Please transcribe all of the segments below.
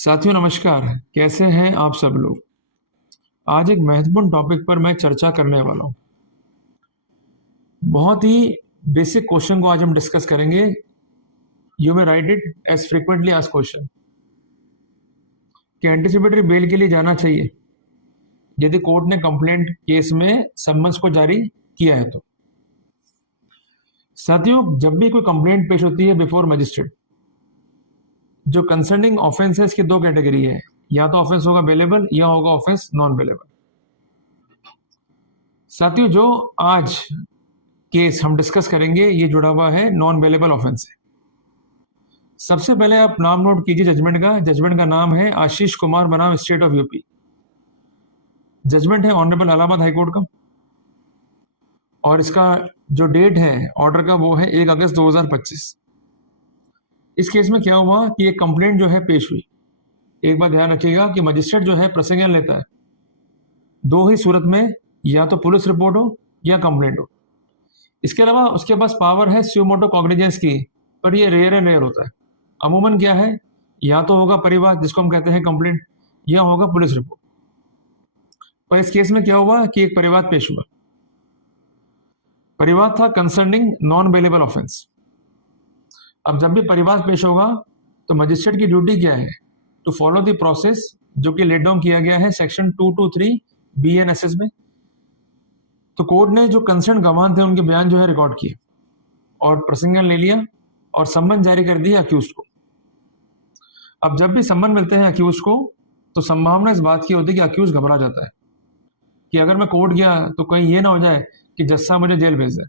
साथियों नमस्कार, कैसे हैं आप सब लोग। आज एक महत्वपूर्ण टॉपिक पर मैं चर्चा करने वाला हूं। बहुत ही बेसिक क्वेश्चन को आज हम डिस्कस करेंगे। You may write it as frequently asked question कि एंटिसिपेटरी बेल के लिए जाना चाहिए यदि कोर्ट ने कंप्लेंट केस में समन्स को जारी किया है तो। साथियों, जब भी कोई कंप्लेंट पेश होती है बिफोर मजिस्ट्रेट, जो कंसर्निंग ऑफेंस है इसकी दो कैटेगरी है, या तो ऑफेंस होगा बेलेबल या होगा ऑफेंस नॉन बेलेबल। साथियों, जो आज केस हम डिस्कस करेंगे ये जुड़ा हुआ है नॉन बेलेबल ऑफेंस से। सबसे पहले आप नाम नोट कीजिए जजमेंट का नाम है आशीष कुमार बनाम स्टेट ऑफ यूपी। जजमेंट है ऑनरेबल इलाहाबाद हाई कोर्ट का, और इसका जो डेट है ऑर्डर का वो है 1 अगस्त 2025। इस केस में क्या हुआ कि एक कंप्लेंट जो है पेश हुई। एक बात ध्यान रखिएगा कि मजिस्ट्रेट जो है प्रोसीजर लेता है दो ही सूरत में, या तो पुलिस रिपोर्ट हो या कंप्लेंट हो। इसके अलावा उसके पास पावर है स्यूमोटो कॉग्निजेंस की, पर ये रेयर एंड रेयर होता है। अमूमन क्या है, या तो होगा परिवाद जिसको हम कहते हैं कंप्लेंट, या होगा पुलिस रिपोर्ट। पर इस केस में क्या हुआ कि एक परिवाद पेश हुआ। परिवाद था कंसर्निंग नॉन बेलेबल ऑफेंस। अब जब भी परिवाद पेश होगा तो मजिस्ट्रेट की ड्यूटी क्या है, टू फॉलो द प्रोसेस जो कि लेट डाउन किया गया है सेक्शन 223 BNSS में। तो कोर्ट ने जो कंसर्न गवाह थे उनके बयान जो है रिकॉर्ड किए और प्रोसीजर ले लिया और सम्मन जारी कर दिया अक्यूज को। अब जब भी सम्मन मिलते हैं अक्यूज को तो संभावना इस बात की होती है कि अक्यूज घबरा जाता है कि अगर मैं कोर्ट गया तो कहीं ये ना हो जाए कि जज साहब मुझे जेल भेज दे।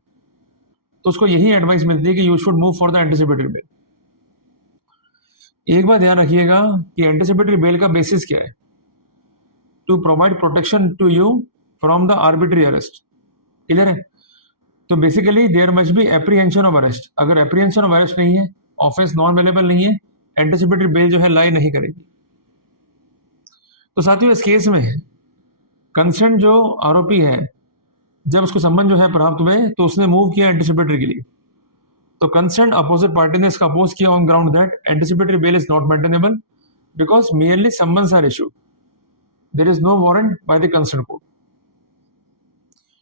तो उसको यही एडवाइस मिलती है कि you should move for the anticipatory bell. एक बात ध्यान रखिएगा कि एंटिसिपेटरी बेल का बेसिस क्या है, to provide protection to you from the arbitrary arrest. Clear है? तो basically there must be apprehension of arrest. अगर एप्रीहेंशन ऑफ अरेस्ट नहीं है, ऑफेंस नॉन अवेलेबल नहीं है, एंटिसिपेटरी बेल जो है लाई नहीं करेगी। तो साथियों, इस केस में कंसर्न जो आरोपी है, जब उसको सम्मन जो है प्राप्त हुए तो उसने मूव किया एंटिसिपेटरी के लिए। तो कंसर्न अपोजिट पार्टी ने इसका अपोज किया on ground that anticipatory bail is not maintainable because merely summons are issued, there is no warrant by the concern court.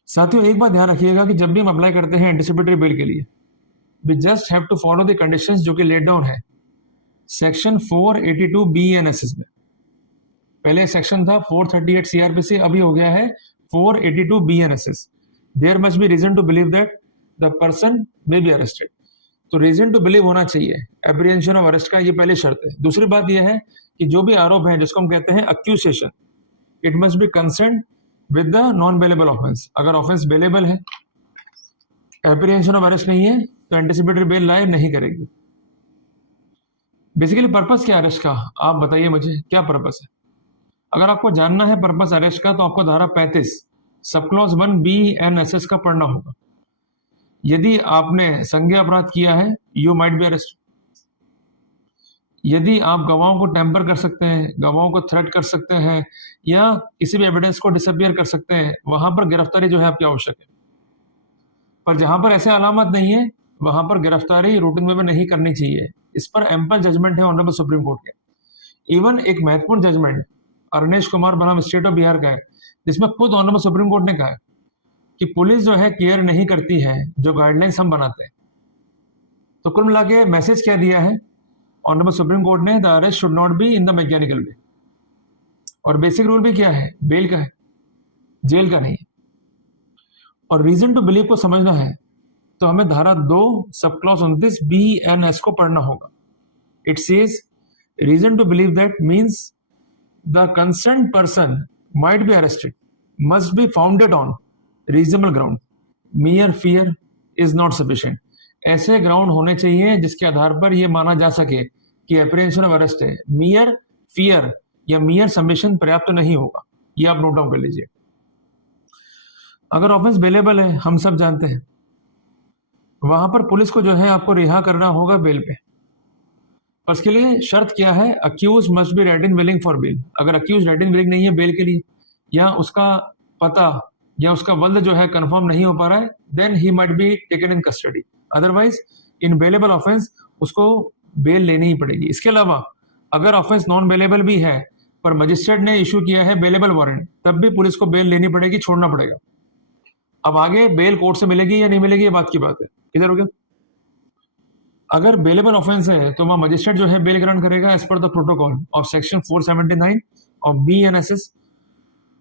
साथियों, एक बात ध्यान रखिएगा कि जब भी हम अप्लाई करते हैं एंटिसिपेटरी बेल के लिए, we just have to follow the conditions जो कि लेट डाउन है सेक्शन 482 BNSS में। पहले सेक्शन था 438 CRPC, अभी हो गया है 482 BNSS। There must be reason to believe that the person may be arrested. तो रीजन टू बिलीव होना चाहिए, एप्रीहेंशन ऑफ अरेस्ट का ये पहली शर्त है। दूसरी बात यह है कि जो भी आरोप है जिसको हम कहते हैं accusation, it must be concern with the non bailable offence. अगर ऑफेंस बेलेबल है, एप्रीहेंशन ऑफ अरेस्ट नहीं है, तो एंटिसिपेटरी बेल लाई नहीं करेगी। बेसिकली पर्पस क्या अरेस्ट का, आप बताइए मुझे क्या पर्पस है। अगर आपको जानना है पर्पस अरेस्ट का तो आपको धारा 35 सब क्लॉज 1 BNSS का पढ़ना होगा। यदि आपने संज्ञेय अपराध किया है, यू माइट बी अरेस्ट। यदि आप गवाहों को टेम्पर कर सकते हैं, गवाहों को थ्रेट कर सकते हैं, या किसी भी एविडेंस को डिसअपियर कर सकते हैं, वहां पर गिरफ्तारी जो है आपकी आवश्यक है। पर जहां पर ऐसे अलामत नहीं है वहां पर गिरफ्तारी रूटीन में नहीं करनी चाहिए। इस पर एम्पल जजमेंट है ऑनरेबल सुप्रीम कोर्ट के। इवन एक महत्वपूर्ण जजमेंट अरनेश कुमार बनाम स्टेट ऑफ बिहार का है, जिसमें खुद ऑनरेबल सुप्रीम कोर्ट ने कहा कि पुलिस जो है केयर नहीं करती है जो गाइडलाइंस हम बनाते हैं। तो कुल मिला के मैसेज क्या दिया है ऑनरेबल सुप्रीम कोर्ट ने, the arrest should not be in the mechanical वे। और बेसिक रूल भी क्या है, बेल का है, जेल का नहीं। और रीजन टू बिलीव को समझना है तो हमें धारा 2 सब क्लॉज 29 BNS को पढ़ना होगा। It says reason to believe that means the concern person might be arrested must be founded on reasonable ground, mere fear is not sufficient. ऐसे ग्राउंड होने चाहिए जिसके आधार पर यह माना जा सके कि एप्रीहेंशन ऑफ अरेस्ट है। मियर फियर या मियर सबमिशन पर्याप्त नहीं होगा, ये आप नोट डाउन कर लीजिए। अगर ऑफेंस बेलेबल है, हम सब जानते हैं, वहां पर पुलिस को जो है आपको रिहा करना होगा बेल पे। और इसके लिए शर्त क्या है, accused must be ready and willing for bail. अगर अक्यूज रेडी एंड विलिंग नहीं है बेल के लिए, या उसका पता या उसका वल्द जो है कंफर्म नहीं हो पा रहा है, then he might be taken in custody. Otherwise in bailable offence उसको बेल लेनी ही पड़ेगी। इसके अलावा अगर ऑफेंस नॉन बेलेबल भी है पर मजिस्ट्रेट ने इशू किया है बेलेबल वारंट, तब भी पुलिस को बेल लेनी पड़ेगी, छोड़ना पड़ेगा। अब आगे बेल कोर्ट से मिलेगी या नहीं मिलेगी, ये बात की बात है। किधर हो गया? अगर बेलेबल ऑफेंस है तो वहां मजिस्ट्रेट जो है बेल ग्रांट करेगा as per the protocol of section 479 of BEN-SS।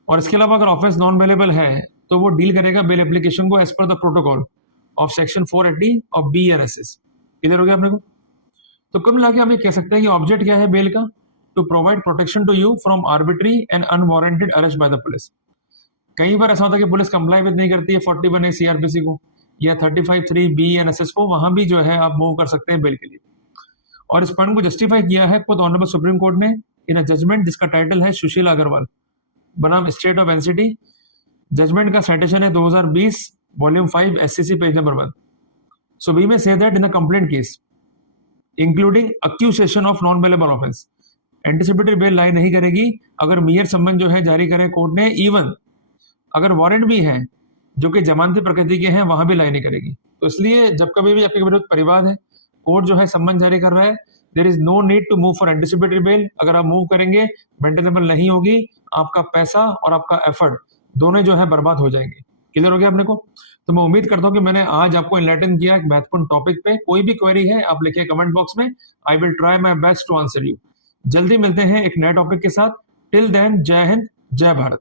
और इसके अलावा अगर ऑफेंस नॉन बेलेबल है तो वो डील करेगा बेल एप्लीकेशन को as per the protocol of section 480 of BEN-SS। किधर हो गया अपने को? तो कुल मिला के हम ये कह सकते हैं कि ऑब्जेक्ट क्या है बेल का? To provide protection to you from arbitrary and unwarranted arrest by the police. कई बार ऐसा होता है कि पुलिस कंप्लाई विद नहीं करती है 41A CRPC को या 35(3) BEN-SS को, वहां भी जो है आप मूव कर सकते हैं बेल के लिए। और इस पॉइंट को जस्टिफाई किया है खुद ऑनरेबल सुप्रीम कोर्ट ने इन अ जजमेंट जिसका टाइटल है सुशीला अग्रवाल बनाम स्टेट ऑफ NCT। जजमेंट का साइटेशन है 2020 volume 5 SCC page number 1। So we may say that in the complaint case including accusation of non bailable offence, anticipatory bail lie नहीं करेगी अगर mayor सम्मन जो है जारी करे कोर्ट ने, इवन अगर वारंट भी है जो कि जमानती प्रकृति के हैं वहां भी लाई नहीं करेगी। तो इसलिए जब कभी भी आपके विरुद्ध परिवाद है, कोर्ट जो है सम्मन जारी कर रहा है, there is no need to move for anticipatory bail. अगर आप मूव करेंगे मेंटेनेबल नहीं होगी, आपका पैसा और आपका एफर्ट दोनों जो है बर्बाद हो जाएंगे। क्लियर हो गया अपने को? तो मैं उम्मीद करता हूं कि मैंने आज आपको इनलाइटन किया एक महत्वपूर्ण टॉपिक पे। कोई भी क्वेरी है आप लिखिए कमेंट बॉक्स में, I will try my best to answer you. जल्दी मिलते हैं एक नए टॉपिक के साथ। टिल देन, जय हिंद, जय भारत।